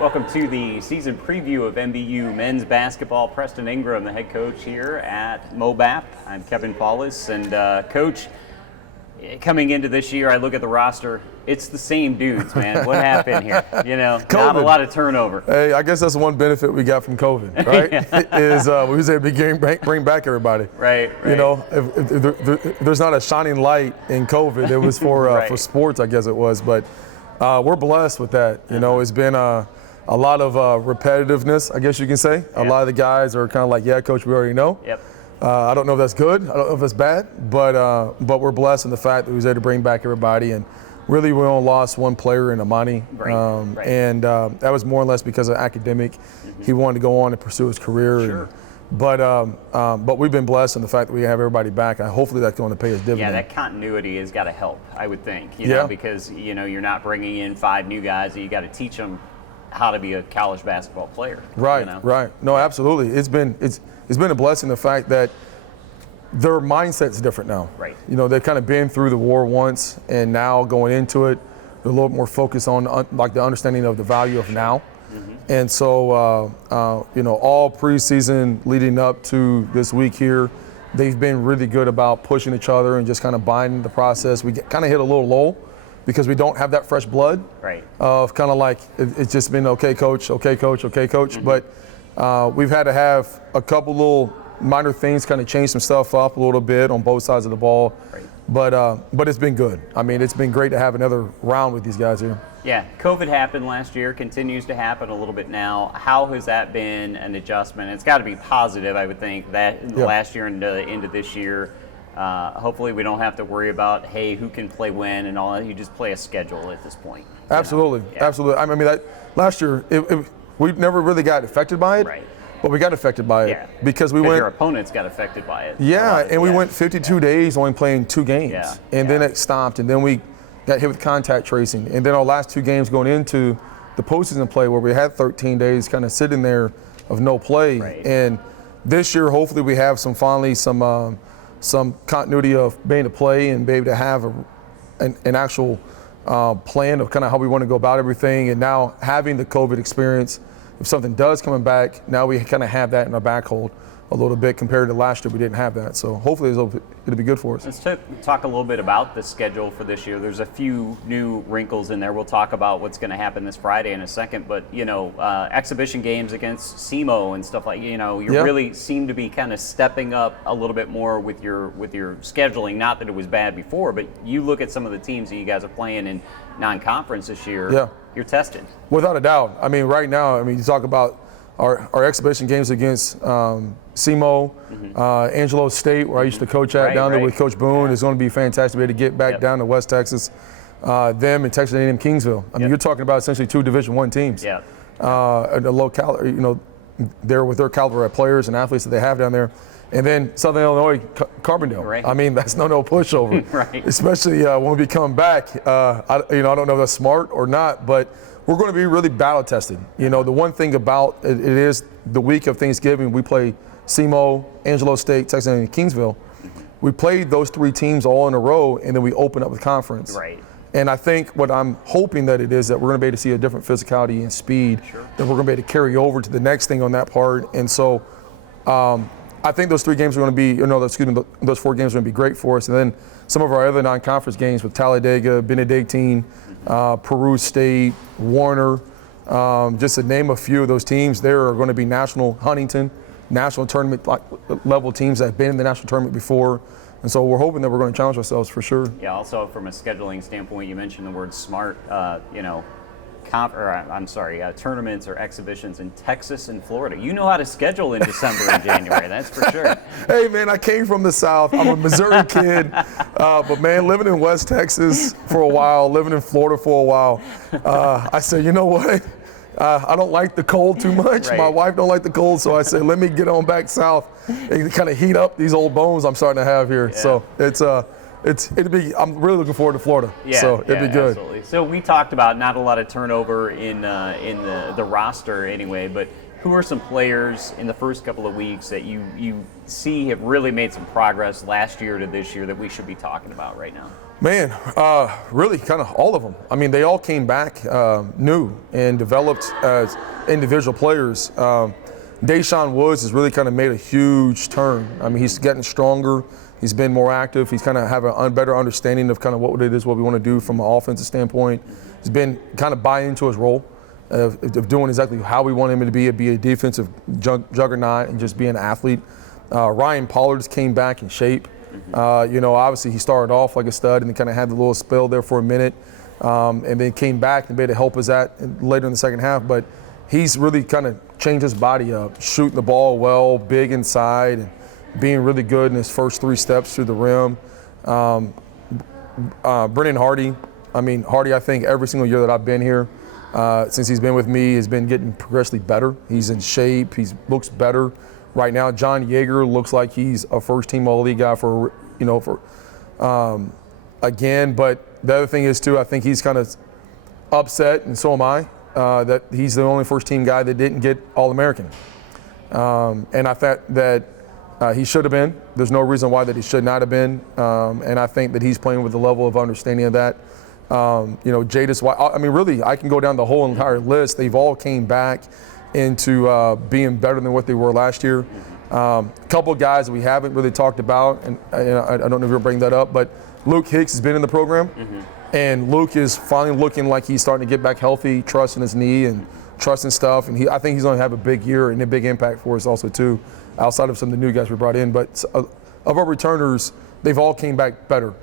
Welcome to the season preview of MBU men's basketball. Preston Ingram, the head coach here at MOBAP. I'm Kevin Paulus, and Coach, coming into this year, I look at the roster. It's the same dudes, man. What happened here? You know, COVID. Not a lot of turnover. Hey, I guess that's one benefit we got from COVID, right? Is we was able to bring back everybody. Right. You know, if there's not a shining light in COVID, it was for Right. for sports, I guess it was. But we're blessed with that. You know, it's been a lot of repetitiveness, I guess you can say. A lot of the guys are kind of like, yeah, coach, we already know. Yep. I don't know if that's good. I don't know if it's bad, but we're blessed in the fact that we was able to bring back everybody. And really, we only lost one player in Amani. Right. And that was more or less because of academic. He wanted to go on and pursue his career. Sure. But we've been blessed in the fact that we have everybody back, and hopefully that's going to pay us dividends. Yeah, that continuity has got to help, I would think. You know, because you're not bringing in 5 new guys. You got to teach them how to be a college basketball player. Right. You know? Right. No, absolutely. It's been a blessing, the fact that their mindset's different now. Right. You know, they've kind of been through the war once, and now going into it, they're a little more focused on like the understanding of the value of now. And so, all preseason leading up to this week here, they've been really good about pushing each other and just kind of binding the process. We kind of hit a little lull because we don't have that fresh blood. Right. Of kind of like, it's just been okay, coach, okay, coach, okay, coach. But we've had to have a couple little minor things kind of change some stuff up a little bit on both sides of the ball. Right. But it's been good. I mean, it's been great to have another round with these guys here. Yeah, COVID happened last year, continues to happen a little bit now. How has that been an adjustment? It's got to be positive, I would think, that last year into this year. Hopefully we don't have to worry about, hey, who can play when and all that. You just play a schedule at this point. Absolutely, absolutely. I mean, that last year, we never really got affected by it. Right. But we got affected by it because we went. Your opponents got affected by it. Yeah, and we went 52 days only playing 2 games, and then it stopped, and then we got hit with contact tracing, and then our last 2 games going into the postseason play, where we had 13 days kind of sitting there of no play. Right. And this year, hopefully, we have some continuity of being able to play and be able to have an actual plan of kind of how we want to go about everything. And now having the COVID experience, if something does coming back, now we kind of have that in our back hold a little bit compared to last year. We didn't have that. So hopefully it'll be good for us. Let's talk a little bit about the schedule for this year. There's a few new wrinkles in there. We'll talk about what's going to happen this Friday in a second. But, exhibition games against SEMO and stuff like, you really seem to be kind of stepping up a little bit more with your scheduling. Not that it was bad before, but you look at some of the teams that you guys are playing in non-conference this year. Yeah. You're tested. Without a doubt. I mean, right now, you talk about our exhibition games against SEMO, Angelo State, where I used to coach at down there with Coach Boone. It's going to be fantastic to be able to get back down to West Texas. Them and Texas A&M Kingsville. I mean, you're talking about essentially 2 Division I teams. Yeah. A low caliber, they're with their caliber of players and athletes that they have down there. And then Southern Illinois, Carbondale. Right. I mean, that's no pushover. Right. Especially when we come back. I don't know if that's smart or not, but we're going to be really battle tested. The one thing about it is the week of Thanksgiving, we play SEMO, Angelo State, Texas A&M, Kingsville. We played those 3 teams all in a row, and then we open up the conference. Right. And I think what I'm hoping that it is that we're going to be able to see a different physicality and speed that we're going to be able to carry over to the next thing on that part. And so I think those 3 games are going to be, those 4 games are going to be great for us. And then some of our other non-conference games with Talladega, Benedictine, Peru State, Warner, just to name a few of those teams, there are going to be Huntington, national tournament level teams that have been in the national tournament before. And so we're hoping that we're going to challenge ourselves for sure. Yeah, also from a scheduling standpoint, you mentioned the word smart, tournaments or exhibitions in Texas and Florida. You know how to schedule in December and January, that's for sure. Hey, man, I came from the South. I'm a Missouri kid. But, man, living in West Texas for a while, living in Florida for a while, I said, you know what? I don't like the cold too much. Right. My wife don't like the cold, so I said, let me get on back south and kind of heat up these old bones I'm starting to have here. Yeah. So I'm really looking forward to Florida. Yeah, so it'd be good. Absolutely. So we talked about not a lot of turnover in the roster anyway, but who are some players in the first couple of weeks that you see have really made some progress last year to this year that we should be talking about right now? Man, really kind of all of them. I mean, they all came back new and developed as individual players. Desean Woods has really kind of made a huge turn. I mean, he's getting stronger. He's been more active. He's kind of have a better understanding of kind of what it is, what we want to do from an offensive standpoint. He's been kind of buying into his role of doing exactly how we want him to be a defensive juggernaut and just be an athlete. Ryan Pollard came back in shape. Obviously he started off like a stud and then kind of had the little spell there for a minute, and then came back and be able to help us out later in the second half. But he's really kind of changed his body up, shooting the ball well, big inside, and being really good in his first 3 steps through the rim. Brennan Hardy. I mean, Hardy, I think every single year that I've been here, since he's been with me, has been getting progressively better. He's in shape. He looks better. Right now, Yeager looks like he's a first-team All-League guy again. But the other thing is, too, I think he's kind of upset, and so am I, that he's the only first-team guy that didn't get All-American. And I thought that he should have been. There's no reason why that he should not have been. And I think that he's playing with a level of understanding of that. Jadis, I mean, really, I can go down the whole entire list. They've all came back into being better than what they were last year. A couple of guys that we haven't really talked about, and I don't know if you'll bring that up, but Luke Hicks has been in the program, and Luke is finally looking like he's starting to get back healthy, trusting his knee and trusting stuff, and I think he's going to have a big year and a big impact for us also too, outside of some of the new guys we brought in. But of our returners, they've all came back better,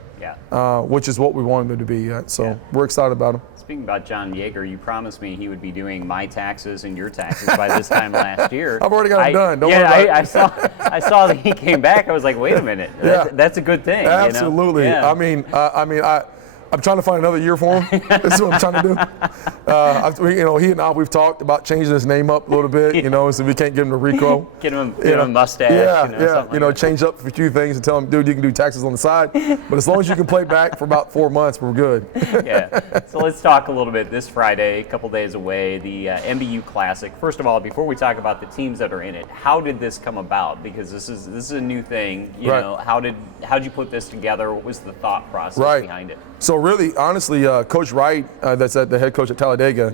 which is what we wanted them to be. So we're excited about them. Speaking about John Yeager, you promised me he would be doing my taxes and your taxes by this time last year. I've already got it done. Don't worry about it. I saw that he came back. I was like, wait a minute, that's a good thing. Absolutely. You know? Yeah. I'm trying to find another year for him. That's what I'm trying to do. He and I, we've talked about changing his name up a little bit, so we can't give him the Rico. Get him a mustache. Change up a few things and tell him, dude, you can do taxes on the side. But as long as you can play back for about 4 months, we're good. So let's talk a little bit this Friday, a couple days away, the Mbu Classic. First of all, before we talk about the teams that are in it, how did this come about? Because this is a new thing. How'd you put this together? What was the thought process behind it? So really, honestly, Coach Wright, that's the head coach at Talladega,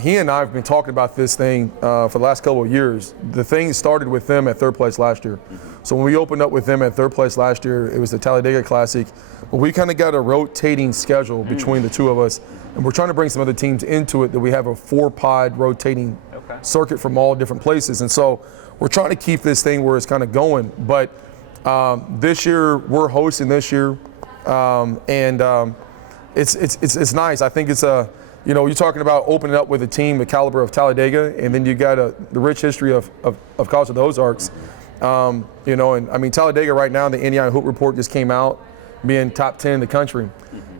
he and I have been talking about this thing for the last couple of years. The thing started with them at third place last year. So when we opened up with them at third place last year, it was the Talladega Classic. But we kind of got a rotating schedule between the two of us, and we're trying to bring some other teams into it, that we have a 4-pod rotating circuit from all different places. And so we're trying to keep this thing where it's kind of going. But this year, we're hosting this year. It's nice. I think it's you're talking about opening up with a team the caliber of Talladega, and then you got the rich history of College of the Ozarks. And I mean, Talladega right now, the Indiana Hoop Report just came out, being top 10 in the country.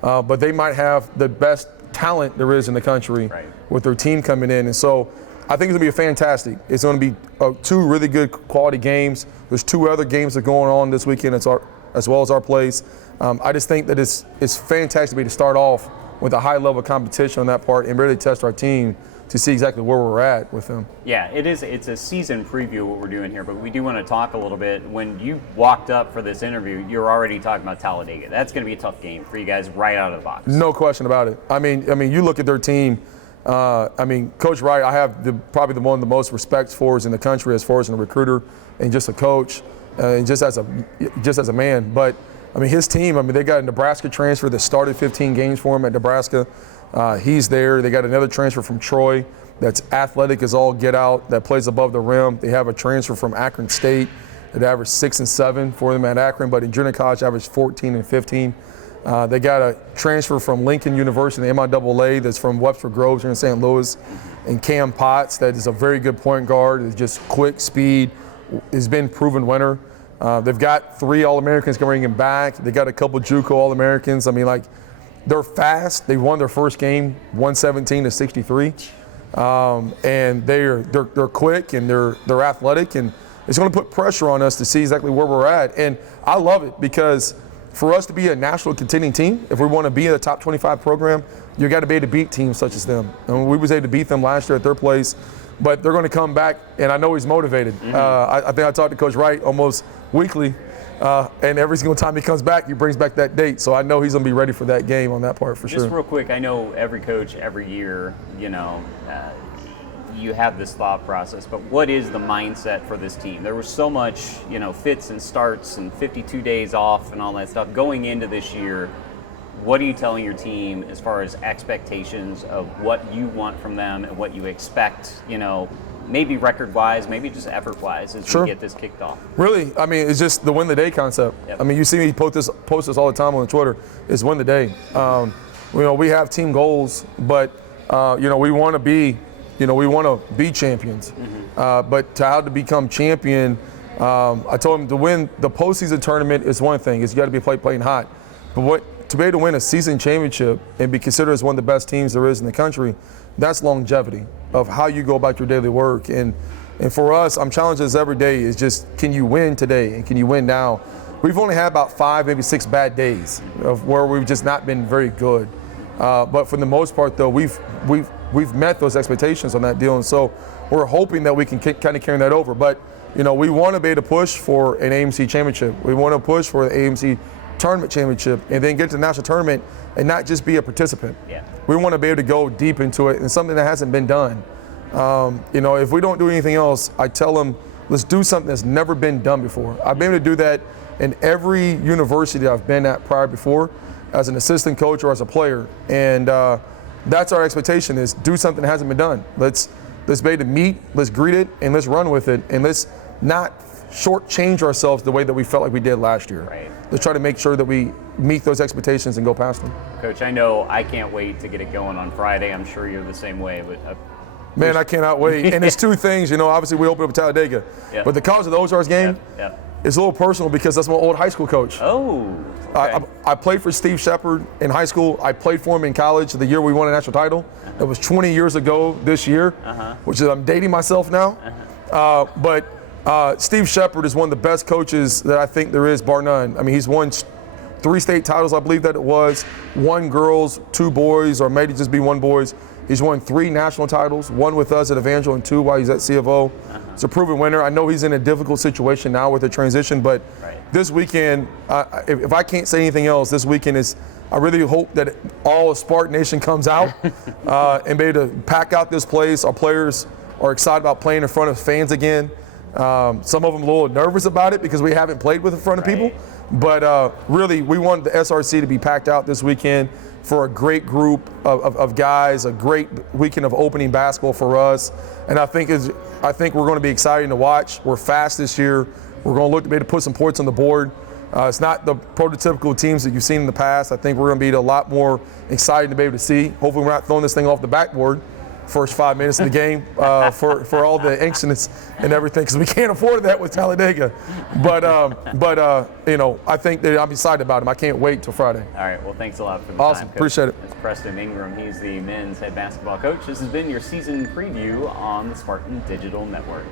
But they might have the best talent there is in the country with their team coming in. And so I think it's going to be fantastic. It's going to be 2 really good quality games. There's 2 other games that are going on this weekend as well as our place. I just think that it's fantastic to start off with a high level of competition on that part and really test our team to see exactly where we're at with them. Yeah, it is. It's a season preview what we're doing here, but we do want to talk a little bit. When you walked up for this interview, you're already talking about Talladega. That's going to be a tough game for you guys right out of the box. No question about it. I mean, you look at their team. Coach Wright, I have probably one of the most respect for us in the country as far as a recruiter and just a coach, and just as a man. But his team, they got a Nebraska transfer that started 15 games for him at Nebraska. He's there. They got another transfer from Troy that's athletic as all get out, that plays above the rim. They have a transfer from Akron State that averaged 6 and 7 for them at Akron, but in junior college averaged 14 and 15. They got a transfer from Lincoln University, the MIAA, that's from Webster Groves here in St. Louis, and Cam Potts, that is a very good point guard. Is just quick, speed, has been proven winner. They've got 3 All-Americans coming him back. They got a couple JUCO All-Americans. They're fast. They won their first game 117-63, and they're quick and they're athletic, and it's going to put pressure on us to see exactly where we're at. And I love it, because for us to be a national contending team, if we want to be in a top 25 program, you got to be able to beat teams such as them. And we was able to beat them last year at their place. but they're going to come back, and I know he's motivated. I think I talk to Coach Wright almost weekly, and every single time he comes back, he brings back that date. So I know he's going to be ready for that game on that part for sure. Just real quick, I know every coach every year, you have this thought process, but what is the mindset for this team? There was so much, fits and starts and 52 days off and all that stuff going into this year. What are you telling your team as far as expectations of what you want from them and what you expect, maybe record-wise, maybe just effort-wise as we get this kicked off? Really, I mean, it's just the win the day concept. Yep. I mean, you see me post this all the time on Twitter. It's win the day. We have team goals, but we want to be, we want to be champions. But how to become champion, I told him to win the postseason tournament is one thing. It's got to be playing hot. But to be able to win a season championship and be considered as one of the best teams there is in the country, that's longevity of how you go about your daily work. And for us, I'm challenged this every day is just, can you win today and can you win now? We've only had about 5, maybe 6 bad days of where we've just not been very good. But for the most part, though, we've met those expectations on that deal, and so we're hoping that we can kind of carry that over. But we want to be able to push for an AMC championship. We want to push for the AMC tournament championship, and then get to the national tournament and not just be a participant. Yeah. We want to be able to go deep into it, and something that hasn't been done. If we don't do anything else, I tell them, let's do something that's never been done before. I've been able to do that in every university I've been at prior before, as an assistant coach or as a player, and that's our expectation: is do something that hasn't been done. Let's be able to meet, let's greet it, and let's run with it, and let's not shortchange ourselves the way that we felt like we did last year. Right. Let's try to make sure that we meet those expectations and go past them. Coach, I know I can't wait to get it going on Friday. I'm sure you're the same way, but man, I cannot wait. And there's 2 things. Obviously we open up Talladega, but the College of the Ozarks game is a little personal because that's my old high school coach. Oh. Okay. I played for Steve Shepard in high school. I played for him in college the year we won a national title. It was 20 years ago this year, which is, I'm dating myself now. But Steve Shepard is one of the best coaches that I think there is, bar none. I mean, he's won 3 state titles, I believe that it was, 1 girls, 2 boys, or maybe just be 1 boys. He's won 3 national titles, 1 with us at Evangel and 2 while he's at C of O. He's a proven winner. I know he's in a difficult situation now with the transition, but this weekend, if I can't say anything else, this weekend is, I really hope that all of Spartan Nation comes out and be able to pack out this place. Our players are excited about playing in front of fans again. Some of them a little nervous about it because we haven't played with in front of people. But really, we want the SRC to be packed out this weekend for a great group of guys, a great weekend of opening basketball for us. And I think we're going to be exciting to watch. We're fast this year. We're going to look to be able to put some points on the board. It's not the prototypical teams that you've seen in the past. I think we're going to be a lot more exciting to be able to see. Hopefully we're not throwing this thing off the backboard first 5 minutes of the game for all the anxiousness and everything, because we can't afford that with Talladega. But I think that I'm excited about him. I can't wait till Friday. All right. Well, thanks a lot for the time, Coach. Appreciate it. That's Preston Ingram. He's the men's head basketball coach. This has been your season preview on the Spartan Digital Network.